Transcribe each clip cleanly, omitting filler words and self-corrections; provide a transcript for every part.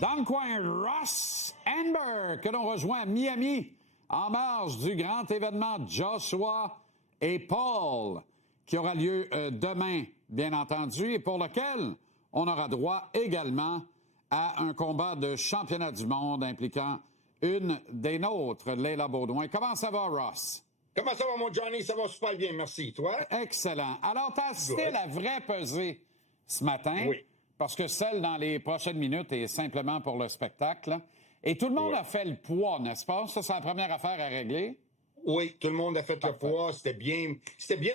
Dans le coin, Ross Amber, que l'on rejoint à Miami, en marge du grand événement Joshua et Paul, qui aura lieu demain, bien entendu, et pour lequel on aura droit également à un combat de championnat du monde impliquant une des nôtres, Leila Baudouin. Comment ça va, Ross? Comment ça va, mon Johnny? Ça va super bien, merci. Toi? Excellent. Alors, tu as assisté à la vraie pesée ce matin. Oui. Parce que celle dans les prochaines minutes est simplement pour le spectacle. Et tout le monde a fait le poids, n'est-ce pas? Ça, c'est la première affaire à régler. Oui, tout le monde a fait le poids. C'était bien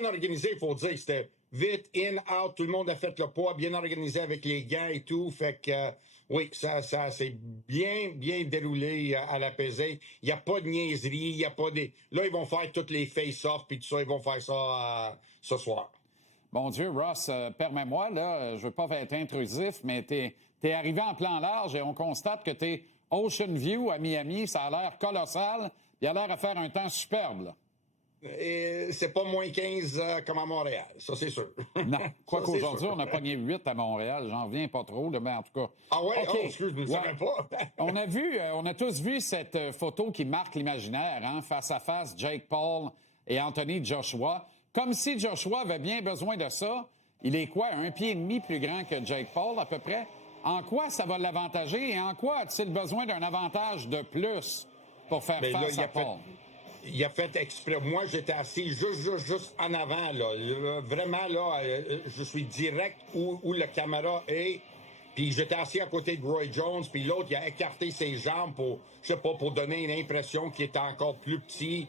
organisé, il faut dire. C'était vite, in, out. Tout le monde a fait le poids, bien organisé avec les gants et tout. Fait que, oui, ça s'est bien déroulé à la pesée. Il n'y a pas de niaiserie, il n'y a pas des... Là, ils vont faire toutes les face-offs puis tout ça. Ils vont faire ça ce soir. Bon Dieu, Ross, permets-moi, là, je veux pas être intrusif, mais t'es arrivé en plan large et on constate que t'es Ocean View à Miami. Ça a l'air colossal. Il a l'air à faire un temps superbe, là. Et c'est pas moins 15 comme à Montréal, ça c'est sûr. Non, quoique aujourd'hui, on a pogné 8 à Montréal. J'en reviens pas trop, là, mais en tout cas. Ah ouais? Okay. Oh, excuse, je ne savais pas. on a tous vu cette photo qui marque l'imaginaire, hein, face à face, Jake Paul et Anthony Joshua. Comme si Joshua avait bien besoin de ça. Il est quoi, 1,5 pied plus grand que Jake Paul, à peu près? En quoi ça va l'avantager et en quoi a-t-il besoin d'un avantage de plus pour faire face à Paul? Il a fait exprès. Moi, j'étais assis juste en avant, là. Vraiment, là, je suis direct où la caméra est. Puis j'étais assis à côté de Roy Jones, puis l'autre, il a écarté ses jambes pour, je sais pas, pour donner une impression qu'il était encore plus petit.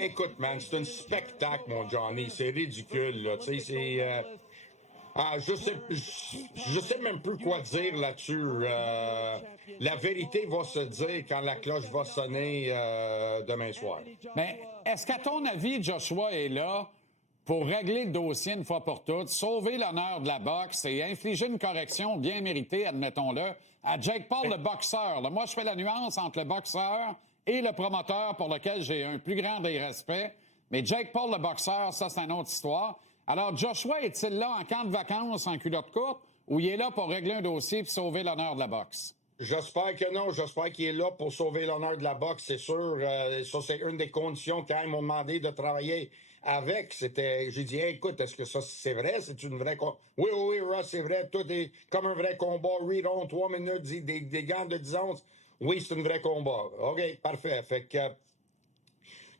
Écoute, man, c'est un spectacle, mon Johnny. C'est ridicule, là. Tu sais, c'est... je sais même plus quoi dire là-dessus. La vérité va se dire quand la cloche va sonner demain soir. Mais est-ce qu'à ton avis, Joshua est là pour régler le dossier une fois pour toutes, sauver l'honneur de la boxe et infliger une correction bien méritée, admettons-le, à Jake Paul, le boxeur? Là, moi, je fais la nuance entre le boxeur et le promoteur pour lequel j'ai un plus grand des respects. Mais Jake Paul, le boxeur, ça, c'est une autre histoire. Alors, Joshua est-il là en camp de vacances, en culotte courte, ou il est là pour régler un dossier et sauver l'honneur de la boxe? J'espère que non. J'espère qu'il est là pour sauver l'honneur de la boxe, c'est sûr. Ça, c'est une des conditions quand ils m'ont demandé de travailler avec. J'ai dit, hey, écoute, est-ce que ça, c'est vrai? C'est une vraie... Oui, Ross, c'est vrai. Tout est comme un vrai combat. Read-on, 3 minutes, des gants de 10 onces. Oui, c'est un vrai combat. OK, parfait. Fait que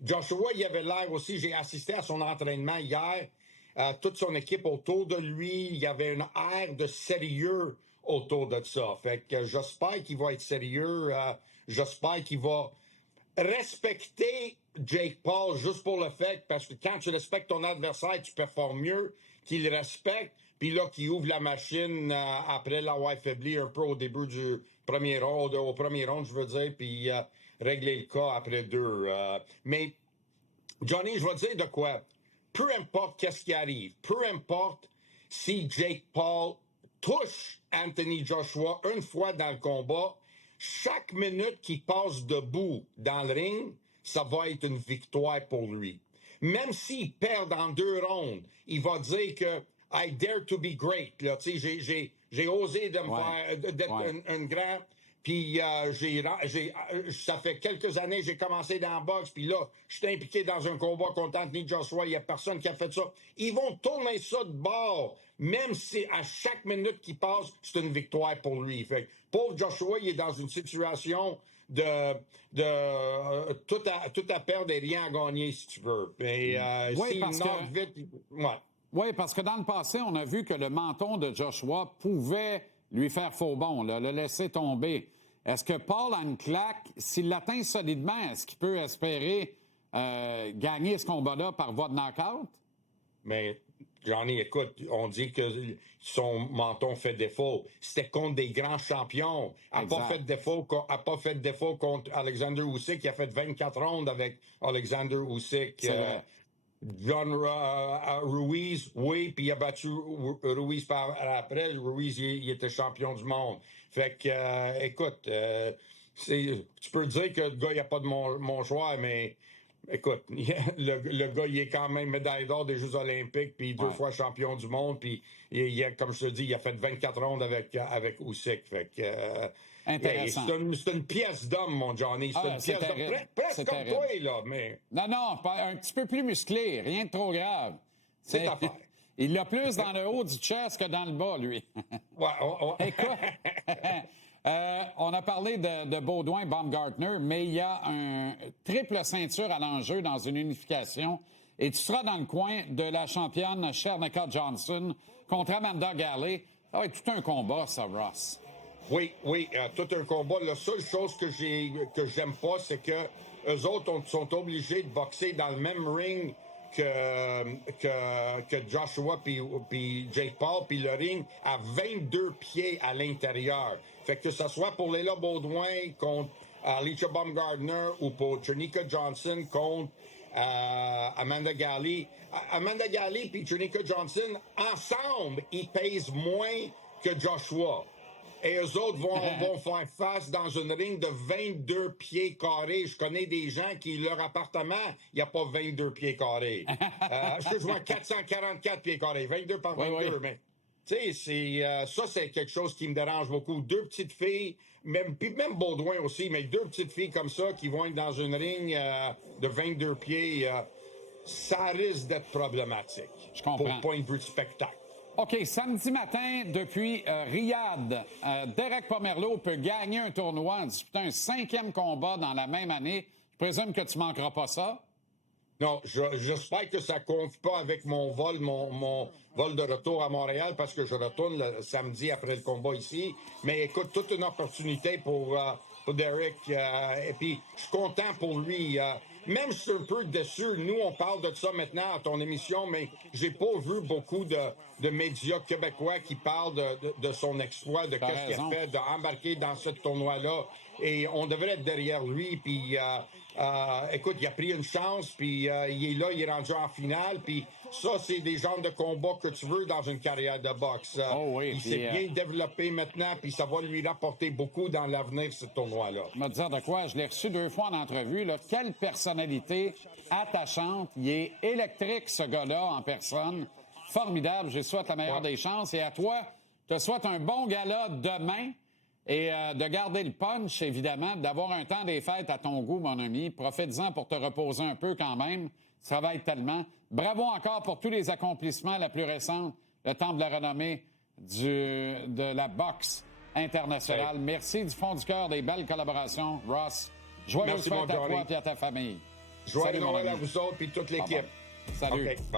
Joshua, il avait l'air aussi, j'ai assisté à son entraînement hier. Toute son équipe autour de lui, il y avait une air de sérieux autour de ça. Fait que j'espère qu'il va être sérieux. J'espère qu'il va respecter Jake Paul juste pour le fait, parce que quand tu respectes ton adversaire, tu performes mieux qu'il le respecte. Puis là, qu'il ouvre la machine après l'avoir affaibli un peu au début du premier round, au premier round, je veux dire, puis régler le cas après 2. Mais, Johnny, je vais te dire de quoi. Peu importe qu'est-ce qui arrive, peu importe si Jake Paul touche Anthony Joshua une fois dans le combat, chaque minute qu'il passe debout dans le ring, ça va être une victoire pour lui. Même s'il perd dans 2 rondes, il va dire que I dare to be great. Là, tu sais, j'ai osé de me faire d'être un grand. Puis ça fait quelques années j'ai commencé dans la boxe, puis là, je suis impliqué dans un combat contre Anthony Joshua, il y a personne qui a fait ça. Ils vont tourner ça de bord, même si à chaque minute qui passe, c'est une victoire pour lui. Fait que, pauvre Joshua, il est dans une situation de tout à perdre et rien à gagner, si tu veux. Et s'il knock vite, Oui, parce que dans le passé, on a vu que le menton de Joshua pouvait lui faire faux bond, là, le laisser tomber. Est-ce que Paul a une claque? S'il l'atteint solidement, est-ce qu'il peut espérer gagner ce combat-là par voie de knockout? Mais, Johnny, écoute, on dit que son menton fait défaut. C'était contre des grands champions. A pas fait défaut contre Alexander Usyk, qui a fait 24 rondes avec Alexander Usyk. John Ruiz, oui, puis il a battu Ruiz après. Ruiz, il était champion du monde. Fait que, écoute, tu peux dire que le gars, il n'y a pas de mon choix, mais Écoute, le gars, il est quand même médaille d'or des Jeux olympiques, puis 2 fois champion du monde, puis comme je te dis, il a fait 24 rondes avec Usyk. Fait que, intéressant. C'est une pièce d'homme, mon Johnny. C'est une pièce d'homme. Presque comme toi, là, mais... Non, un petit peu plus musclé, rien de trop grave. C'est l'affaire. Il l'a plus dans le haut du chest que dans le bas, lui. Écoute, on a parlé de Baudouin, Baumgartner, mais il y a un triple ceinture à l'enjeu dans une unification. Et tu seras dans le coin de la championne Shernicka Johnson contre Amanda Galley. Ça va être tout un combat, ça, Ross. Oui, tout un combat. La seule chose que j'aime pas, c'est que eux autres sont obligés de boxer dans le même ring que Joshua puis Jake Paul, puis le ring à 22 pieds à l'intérieur. Fait que ça soit pour Leila Baudouin contre Alicia Baumgartner ou pour Shernicka Johnson contre Amanda Galley. Amanda Galley puis Shernicka Johnson, ensemble, ils pèsent moins que Joshua. Et eux autres vont faire face dans une ring de 22 pieds carrés. Je connais des gens qui, leur appartement, il n'y a pas 22 pieds carrés. Excuse-moi, 444 pieds carrés. 22 par 22, oui. Mais tu sais, ça, c'est quelque chose qui me dérange beaucoup. 2 petites filles, même Baudouin aussi, mais 2 petites filles comme ça qui vont être dans une ring de 22 pieds, ça risque d'être problématique. Je comprends. Pour point de vue de spectacle. OK, samedi matin, depuis Riyad, Derek Pomerleau peut gagner un tournoi en disputant un 5e combat dans la même année. Je présume que tu manqueras pas ça? Non, j'espère que ça ne confie pas avec mon vol de retour à Montréal parce que je retourne le samedi après le combat ici. Mais écoute, toute une opportunité pour Derek. Et puis, je suis content pour lui. Même si je suis un peu déçu, nous, on parle de ça maintenant à ton émission, mais j'ai pas vu beaucoup de médias québécois qui parlent de son exploit, de qu'est-ce qu'il a fait, d'embarquer dans ce tournoi-là. Et on devrait être derrière lui. Puis, écoute, il a pris une chance, puis il est là, il est rendu en finale. Puis ça, c'est des genres de combats que tu veux dans une carrière de boxe. Il s'est bien développé maintenant, puis ça va lui rapporter beaucoup dans l'avenir, ce tournoi-là. Je vais te dire de quoi, je l'ai reçu 2 fois en entrevue. Là. Quelle personnalité attachante. Il est électrique, ce gars-là, en personne. Formidable. Je souhaite la meilleure des chances. Et à toi, je te souhaite un bon gala demain. Et de garder le punch, évidemment, d'avoir un temps des fêtes à ton goût, mon ami. Profite-en pour te reposer un peu quand même. Tu travailles tellement. Bravo encore pour tous les accomplissements. La plus récente, le Temple de la renommée de la boxe internationale. Oui. Merci du fond du cœur des belles collaborations, Ross. Joyeuses fêtes à toi et à ta famille. Joyeux Noël à vous autres et toute l'équipe. Salut. Okay, bye-bye.